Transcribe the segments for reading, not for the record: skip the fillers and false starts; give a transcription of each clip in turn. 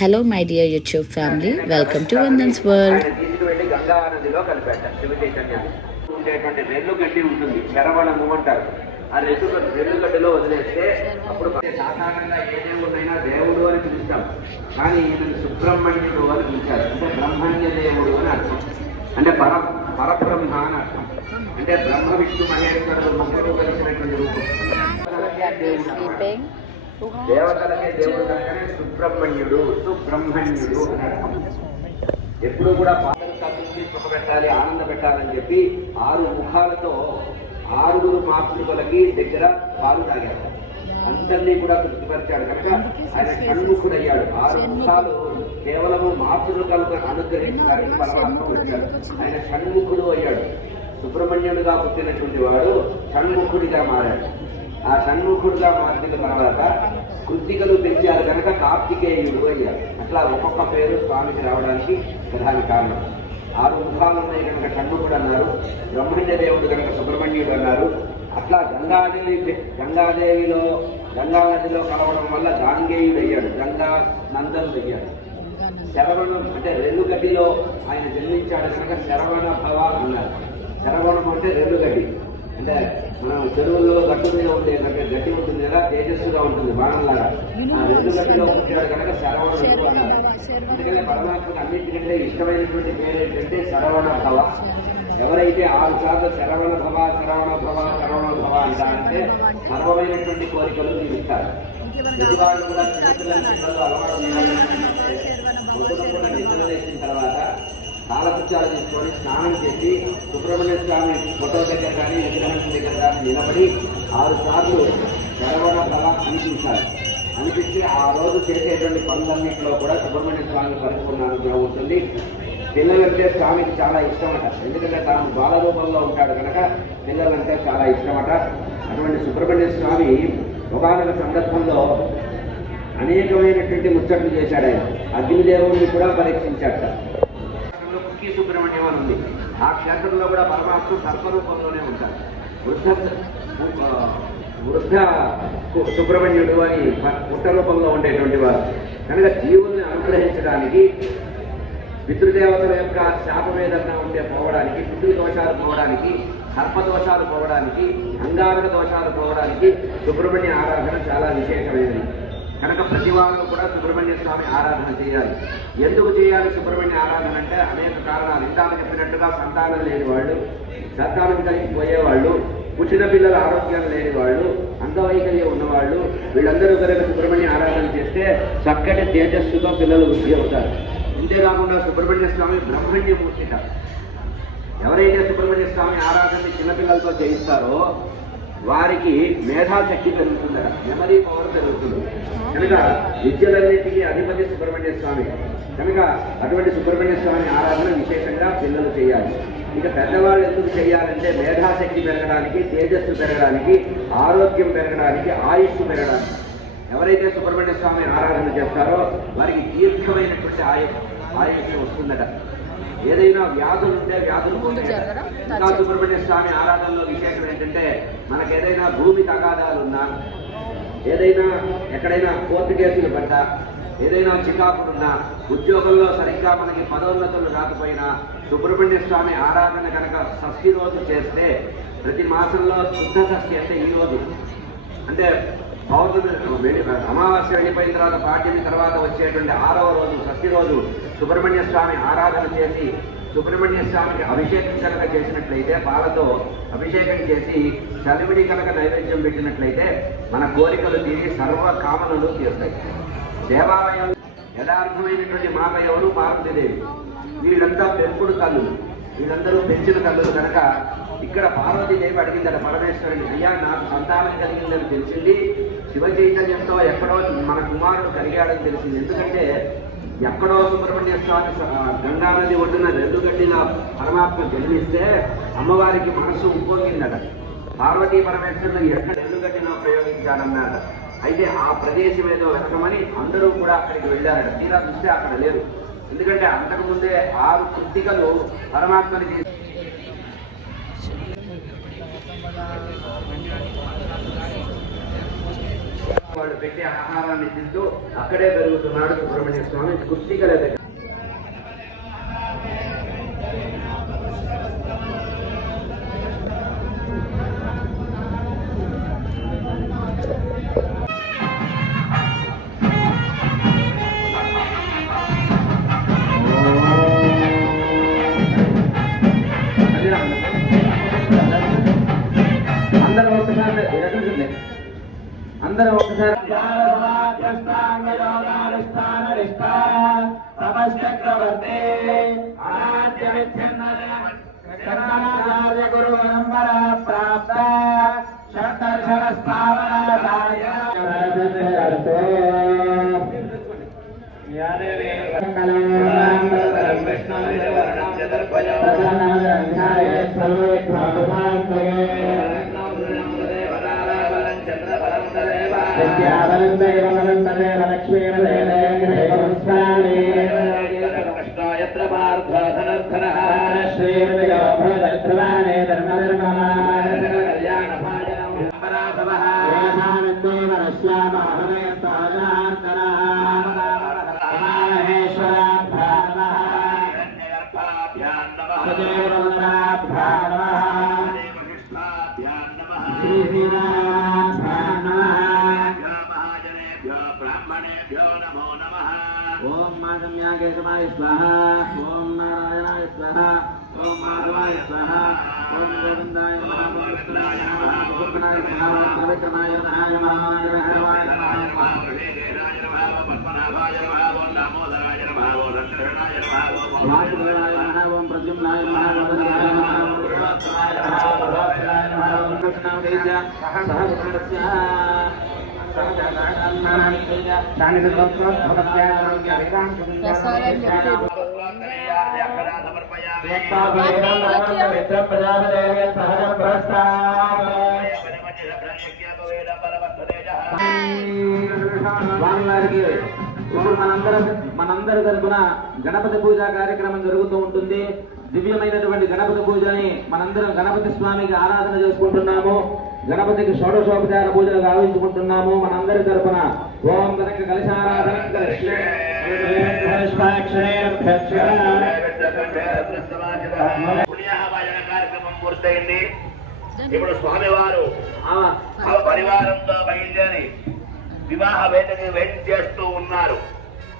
Hello, my dear YouTube family. Welcome to Vandan's World. తీసుకువెళ్ళి గంగా నదిలో కలిపాట శివ చైతన్యాన్ని. ఉండేటువంటి రెల్లుగడ్డి ఉంటుంది, శరవణము అంటారు. ఆ రెల్లుగడ్డిలో వదిలేస్తే అప్పుడు సాధారణంగా ఏ దేవుడినైనా దేవుడు అని పిలుస్తాం, కానీ ఈయన సుబ్రహ్మణ్యుడు అని పిలిచారు. అంటే బ్రహ్మణ్య దేవుడు అని అర్థం, అంటే పరబ్రహ్మ అని అర్థం. అంటే బ్రహ్మ విష్ణు మహేశ్వరుడు ముగ్గురు కలిసినటువంటి రూపం. దేవతలకే దేవుడు కనుకనే సుబ్రహ్మణ్యుడు అని అర్థం. ఎప్పుడు కూడా పాటలు తగ్గించి సుఖపెట్టాలి, ఆనంద పెట్టాలని చెప్పి 6 ముఖాలతో 6 మాతృకలకి దగ్గర పాలు తాగారు. అందరినీ కూడా తృప్తిపరిచాడు కనుక ఆయన షణ్ముఖుడయ్యాడు. 6 ముఖాలు కేవలము మాతృకలకు అనుగ్రహించడానికి పరమాత్మ వచ్చాడు. ఆయన షణ్ముఖుడు అయ్యాడు. సుబ్రహ్మణ్యుడిగా పుట్టినటువంటి వాడు షణ్ముఖుడిగా మారాడు. ఆ షణ్ముఖుడిగా మారిన తర్వాత కృత్తికలు పెంచారు కనుక కార్తికేయుడు అయ్యారు. అట్లా ఒక్కొక్క పేరు స్వామికి రావడానికి ప్రధాన కారణం. 6 ముఖాలు ఉన్నాయి కనుక షణ్ముఖుడు అన్నారు, బ్రహ్మణ్య దేవుడు కనుక సుబ్రహ్మణ్యుడు అన్నారు. అట్లా గంగానదిలో కలవడం వల్ల గాంగేయుడు అయ్యాడు, గంగా నందనుడు అయ్యాడు. శరవణం అంటే రెల్లుగడ్డిలో ఆయన జన్మించాడు కనుక శరవణ భవ అన్నారు. శరవణం అంటే రెల్లుగడ్డి, అంటే మనం చెరువుల్లో గట్టు మీద ఉండే గడ్డి ఉంటుంది కదా, తేజస్సుగా ఉంటుంది బాణంలాగా. ఆ రెల్లుగడ్డిలో పుట్టాడు కనుక శరవణుడు అన్నారు. అందుకనే పరమాత్మకు అన్నింటికంటే ఇష్టమైనటువంటి పేరు ఏంటంటే శరవణ భవ. ఎవరైతే 6 సార్లు శరవణ భవ అంటారంటే సర్వమైనటువంటి కోరికలు తీరుస్తారు. ప్రతివాళ్ళు కూడా చిన్నపిల్లలు అలవాటు కూడా నిద్ర వేసిన తర్వాత కాలపుచ్చాలు తీసుకొని స్నానం చేసి సుబ్రహ్మణ్య స్వామి ఫోటో దగ్గర కానీ విగ్రహం దగ్గర కానీ నిలబడి 6 సార్లు శరవణ భవ అనిపించాలి. అనిపిస్తే ఆ రోజు చేసేటువంటి పనులన్నింటిలో కూడా సుబ్రహ్మణ్య స్వామి పరిపూర్ణ అనుగ్రహం ఉంటుంది. పిల్లలంటే స్వామికి చాలా ఇష్టమట, ఎందుకంటే తాను బాల రూపంలో ఉంటాడు కనుక పిల్లలంటే చాలా ఇష్టమట. అటువంటి సుబ్రహ్మణ్య స్వామి ఒకనొక సందర్భంలో అనేకమైనటువంటి ముచ్చట్లు చేశాడు. ఆయన అగ్నిదేవుడిని కూడా పరీక్షించాట. కుక్కి సుబ్రహ్మణ్యం అని ఉంది. ఆ క్షేత్రంలో కూడా పరమాత్మ సర్వరూపంలోనే ఉంటాడు. వృద్ధ సుబ్రహ్మణ్యుడు అని పుట్ట రూపంలో ఉండేటువంటి వారు కనుక జీవుల్ని అనుగ్రహించడానికి, పితృదేవతల యొక్క శాపం ఏదన్నా ఉంటే పోవడానికి, పితృదోషాలు పోవడానికి, సర్పదోషాలు పోవడానికి, అంగారక దోషాలు పోవడానికి సుబ్రహ్మణ్య ఆరాధన చాలా విశేషమైనది. కనుక ప్రతి వాళ్ళు కూడా సుబ్రహ్మణ్య స్వామి ఆరాధన చేయాలి. ఎందుకు చేయాలి సుబ్రహ్మణ్య ఆరాధన అంటే అనేక కారణాలు. ఇందాక చెప్పినట్టుగా సంతానం లేని వాళ్ళు, సంతానం కలిగి పోయేవాళ్ళు, పుట్టిన పిల్లల ఆరోగ్యం లేని వాళ్ళు, అంగవైకల్యం ఉన్నవాళ్ళు, వీళ్ళందరూ కనుక సుబ్రహ్మణ్య ఆరాధన చేస్తే చక్కటి తేజస్సుతో పిల్లలు వృద్ధి అవుతారు. ఇంతేకాకుండా సుబ్రహ్మణ్య స్వామి బ్రహ్మణ్యమూర్తిట. ఎవరైతే సుబ్రహ్మణ్య స్వామి ఆరాధనని చిన్నపిల్లలతో చేయిస్తారో వారికి మేధాశక్తి పెరుగుతుందట, మెమరీ పవర్ పెరుగుతుంది. కనుక విద్యలన్నింటికీ అధిపతి సుబ్రహ్మణ్య స్వామి కనుక అటువంటి సుబ్రహ్మణ్య స్వామి ఆరాధన విశేషంగా పిల్లలు చేయాలి. ఇక పెద్దవాళ్ళు ఎందుకు చేయాలంటే మేధాశక్తి పెరగడానికి, తేజస్సు పెరగడానికి, ఆరోగ్యం పెరగడానికి, ఆయుష్ పెరగడానికి. ఎవరైతే సుబ్రహ్మణ్య స్వామి ఆరాధన చేస్తారో వారికి దీర్ఘమైనటువంటి ఆయుష్ వస్తుందట. ఏదైనా వ్యాధులు ఉంటే వ్యాధులు ఇంకా సుబ్రహ్మణ్య స్వామి ఆరాధనలో విశేషం ఏంటంటే మనకు ఏదైనా భూమి తగాదాలు ఉన్నా, ఏదైనా ఎక్కడైనా కోర్టు కేసులు పడ్డా, ఏదైనా చికాకులున్నా, ఉద్యోగంలో సరిగ్గా మనకి పదోన్నతులు రాకపోయినా సుబ్రహ్మణ్య స్వామి ఆరాధన కనుక షష్ఠి రోజు చేస్తే, ప్రతి మాసంలో శుద్ధ షష్ఠి అంటే ఈ రోజు అంటే అమావాస్య వెళ్ళిపోయిన తర్వాత పాడ్యమి తర్వాత వచ్చేటువంటి 6వ రోజు షష్ఠి రోజు సుబ్రహ్మణ్య స్వామి ఆరాధన చేసి సుబ్రహ్మణ్య స్వామికి అభిషేకం కనుక చేసినట్లయితే, పాలతో అభిషేకం చేసి చలివిడి కనుక నైవేద్యం పెట్టినట్లయితే మన కోరికలు తీరి సర్వ కామనలు తీరుతాయి. దేవాలయం యథార్థమైనటువంటి మాత ఎవరు? పార్వతీదేవి. వీళ్ళంతా పెంపుడు తల్లులు, వీళ్ళందరూ పెంచిన తల్లులు కనుక ఇక్కడ పార్వతీదేవి అడిగిందట పరమేశ్వరుని, అయ్యా నాకు సంతానం కలిగిందని తెలిసింది, శివ చైతన్యంతో ఎక్కడో మన కుమారుడు కలిగాడని తెలిసింది. ఎందుకంటే ఎక్కడో సుబ్రహ్మణ్య స్వామి గంగానది ఒడ్డున రెల్లుగడ్డిన పరమాత్మ జన్మిస్తే అమ్మవారికి మనస్సు ఉప్పొంగిందట. పార్వతీ పరమేశ్వరుడు ఎక్కడ రెల్లుగడ్డిన ప్రయోగించాడన్నాడ. అయితే ఆ ప్రదేశం ఏదో వెతకమని అందరూ కూడా అక్కడికి వెళ్ళారట. తీరా చూస్తే అక్కడ లేరు. ఎందుకంటే అంతకుముందే 6 కృత్తికలు పరమాత్మని వాళ్ళు పెట్టే ఆహారాన్ని తింటూ అక్కడే పెరుగుతున్నాడు సుబ్రహ్మణ్య స్వామి కుర్చీగల దగ్గర. అందరూ ఒకసారి గురు పరంపర ప్రాప్త శతర్షణ కృష్ణాయత్ర పార్థనర్ధన శ్రీర్వాణే ब्राह्मणेभ्यो नमो नमः। ओम माधव्याय स्वाहा, ओम नारायणाय स्वाहा, ओम माधवाय स्वाहा, ओम गोविंदाय नमः, गोविंदाय नमः, गोविंदाय नमः, पवित्रनाय नमः, हरवाय नमः, ऋषिकेशाय नमः, पद्मनाभाय नमः, ओम दामोदराय नमः, ओम रंगनाय नमः, ओम वासुदेवाय नमः, ओम प्रद्युम्नाय नमः, ओम वरदाय नमः, ओम पुरुषोत्तमाय नमः, ओम भगवताय नमः, ओम कृष्णाय ఇప్పుడు మనందరి తరపున గణపతి పూజ కార్యక్రమం జరుగుతూ ఉంటుంది. దివ్యమైనటువంటి గణపతి పూజని మనందరం గణపతి స్వామికి ఆరాధన చేసుకుంటున్నాము. గణపతికి షోడశోపచార పూజలు గావించుకుంటున్నాము. మనందరి తరపున ఓం గణక కలశారాధన కార్యక్రమం పూర్తయింది. ఇప్పుడు స్వామివారు పరివారంతో బయలుదేరి వివాహ వేదిక వెయిట్ చేస్తూ ఉన్నారు.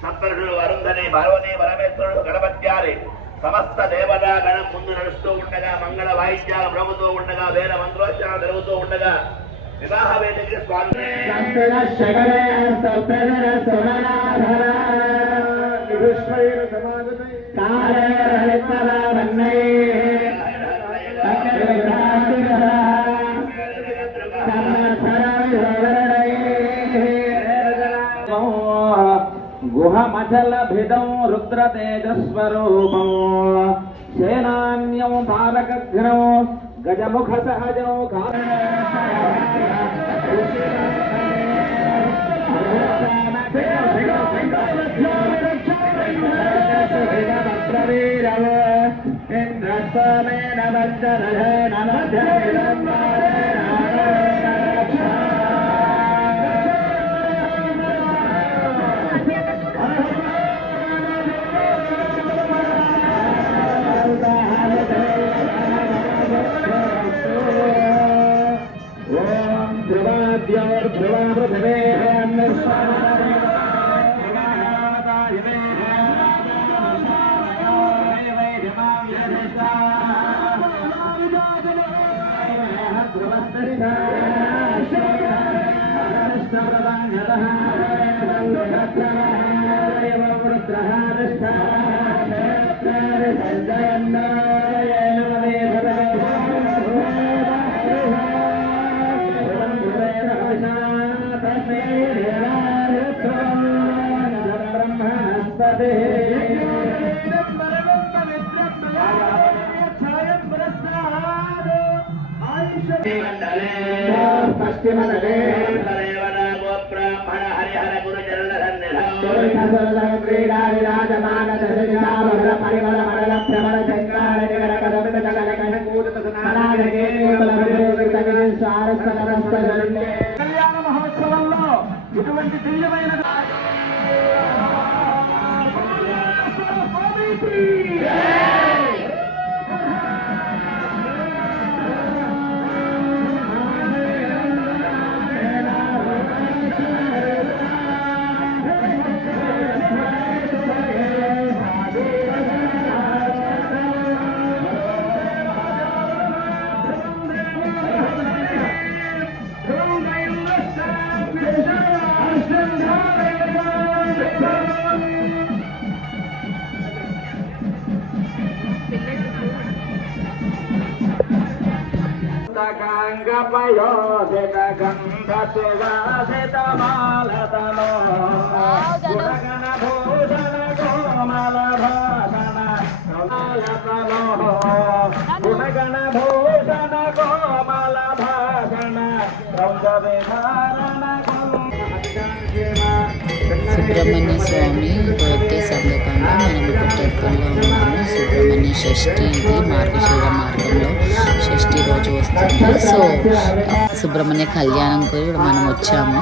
సప్తరుషులు అరుంధని, భరవని, పరమేశ్వరుడు, గణపత్యాలి సమస్త దేవతా గణం ముందు నడుస్తూ ఉండగా, మంగళ వాయిద్యాలు ప్రభుతూ ఉండగా, వేద మంత్రోచ్చారాలు జరుగుతూ ఉండగా వివాహ వేదిక స్వామి గుహమచల భిదం రుద్ర తేజస్వరూపం సేనాన్యం తారకఘ్నం గజముఖ సహజం ब्राह्मण हरिहर गुरुचरण కళ్యాణ మహోత్సవంలో సుబ్రహ్మణ్య స్వామి బర్త్డే సందర్భంగా మనము పుట్టేపల్లిలో ఉన్నాము. సుబ్రహ్మణ్య షష్ఠి, ఇది మార్గశిర మార్గంలో షష్ఠి రోజు వస్తుంది. సో సుబ్రహ్మణ్య కళ్యాణం కూడా మనం వచ్చాము.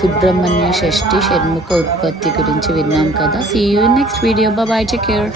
సుబ్రహ్మణ్య షష్ఠి షణ్ముఖ ఉత్పత్తి గురించి విన్నాం కదా. See you in next video. Bye bye, take care.